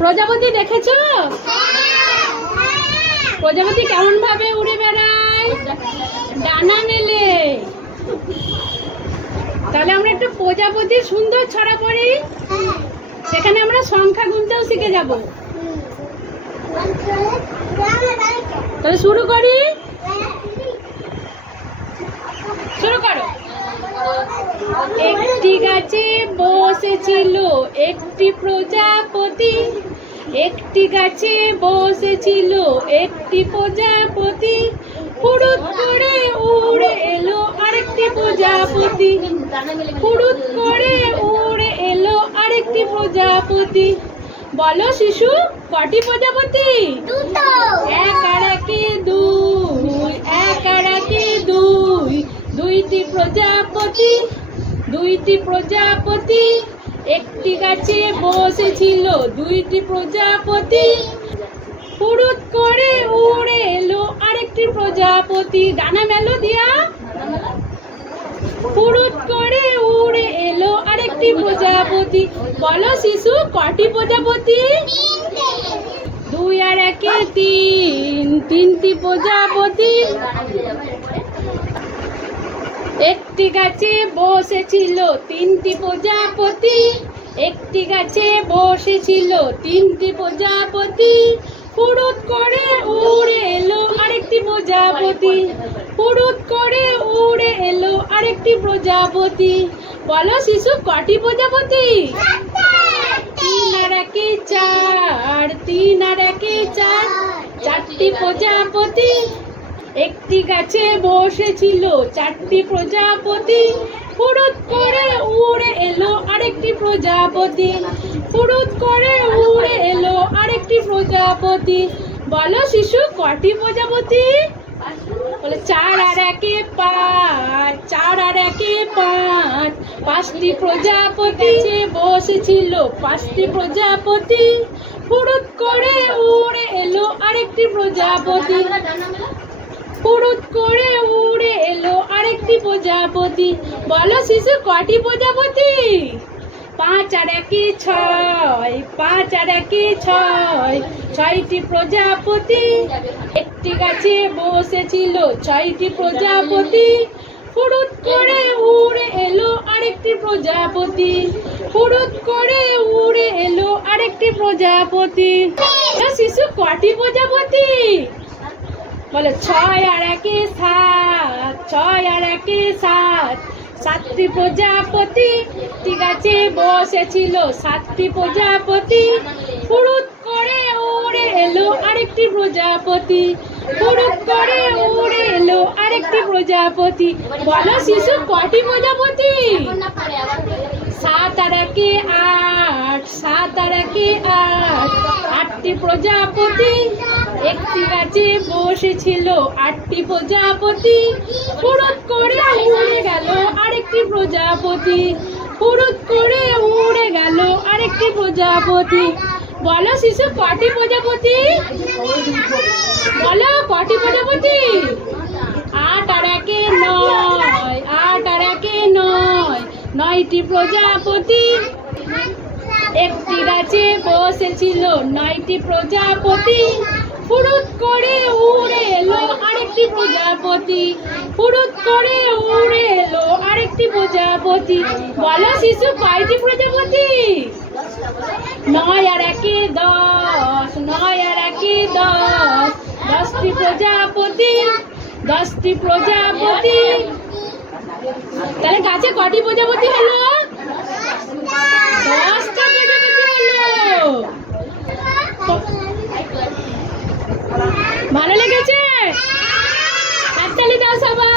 প্রজাপতি দেখেছো? প্রজাপতি কেমন ভাবে উড়ে বেড়ায়? ডানা মেলে। তাহলে আমরা একটু প্রজাপতির সুন্দর ছড়া পড়ি, সেখানে আমরা সংখ্যা গুনতেও শিখে যাব। তাহলে শুরু করি, শুরু করো। একটি গাছে বসেছিল একটি প্রজাপতি, একটি গাছে বসেছিল একটি প্রজাপতি, হুড়ুত করে উড়ে এলো আরেকটি প্রজাপতি, হুড়ুত করে উড়ে এলো আরেকটি প্রজাপতি। বলো শিশু, কটি প্রজাপতি? এক আর একে দুই, এক আর একে দুই, দুইটি প্রজাপতি, দুইটি প্রজাপতি। একটি গাছে বসেছিল দুইটি প্রজাপতি, হুড়ুত করে উড়ে এলো আরেকটি প্রজাপতি। ডানা মেলো দিয়া। হুড়ুত করে উড়ে এলো আরেকটি প্রজাপতি। বলো শিশু, কটি প্রজাপতি? দুই আর একে তিন, তিনটি প্রজাপতি। একটি গাছে বসেছিল তিনটি প্রজাপতি, একটি গাছে বসেছিল তিনটি প্রজাপতি, হুড়ুত করে উড়ে এলো আরেকটি প্রজাপতি, হুড়ুত করে উড়ে এলো আরেকটি প্রজাপতি। বলো শিশু, কটি প্রজাপতি? তিন আর একে চার, তিন আর একে চার, চারটি প্রজাপতি। একটি গাছে বসেছিল চারটি প্রজাপতি, হুড়ুত করে উড়ে এলো আরেকটি প্রজাপতি, হুড়ুত করে উড়ে এলো আরেকটি প্রজাপতি। বলো শিশু, কটি প্রজাপতি? বলে চার আর একে পাঁচ, চার আর একে পাঁচ, পাঁচটি প্রজাপতি বসেছিল পাঁচটি প্রজাপতি, হুড়ুত করে উড়ে এলো আরেকটি প্রজাপতি, হুড়ুত করে উড়ে এলো আরেকটি প্রজাপতি। বলো শিশু, কটি প্রজাপতি? পাঁচ আর একে ছয়, পাঁচ আর একে ছয়, ছয়টি প্রজাপতি। একটি গাছে বসেছিল ছয়টি প্রজাপতি, হুড়ুত করে উড়ে এলো আরেকটি প্রজাপতি, হুড়ুত করে উড়ে এলো আরেকটি প্রজাপতি। শিশু, কটি প্রজাপতি? বলে ছয় আর একে সাত, ছয় আর একে সাত, সাতটি প্রজাপতি। একটি গাছে বসেছিল সাতটি প্রজাপতি, হুড়ুত করে উড়ে এলো আরেকটি প্রজাপতি, হুড়ুত করে উড়ে এলো আরেকটি প্রজাপতি। বলো শিশু, কটি প্রজাপতি? সাত আর একে আট, সাত আর একে আট, আটটি প্রজাপতি। একটি গাছে বসেছিল আটটি প্রজাপতি, হুড়ুত করে উড়ে গেল আরেকটি প্রজাপতি, হুড়ুত করে উড়ে গেল আরেকটি প্রজাপতি। বলো শিশু, কটি প্রজাপতি? বলো, কটি প্রজাপতি? আট আর একে নয়, আট আর একে নয়, নয়টি প্রজাপতি। একটি গাছে বসেছিল নয়টি প্রজাপতি, হুড়ুত করে উড়ে এলো আরেকটি প্রজাপতি, হুড়ুত করে উড়ে এলো আরেকটি প্রজাপতি। বলো শিশু, কয়টি প্রজাপতি? নয় আর একে দশ, নয় আর একে দশ, দশটি প্রজাপতি, দশটি প্রজাপতি। তাহলে গাছে কটি প্রজাপতি হলো? 10টা প্রজাপতি হলো। ভালো লেগেছে? হাততালি দাও সবাই।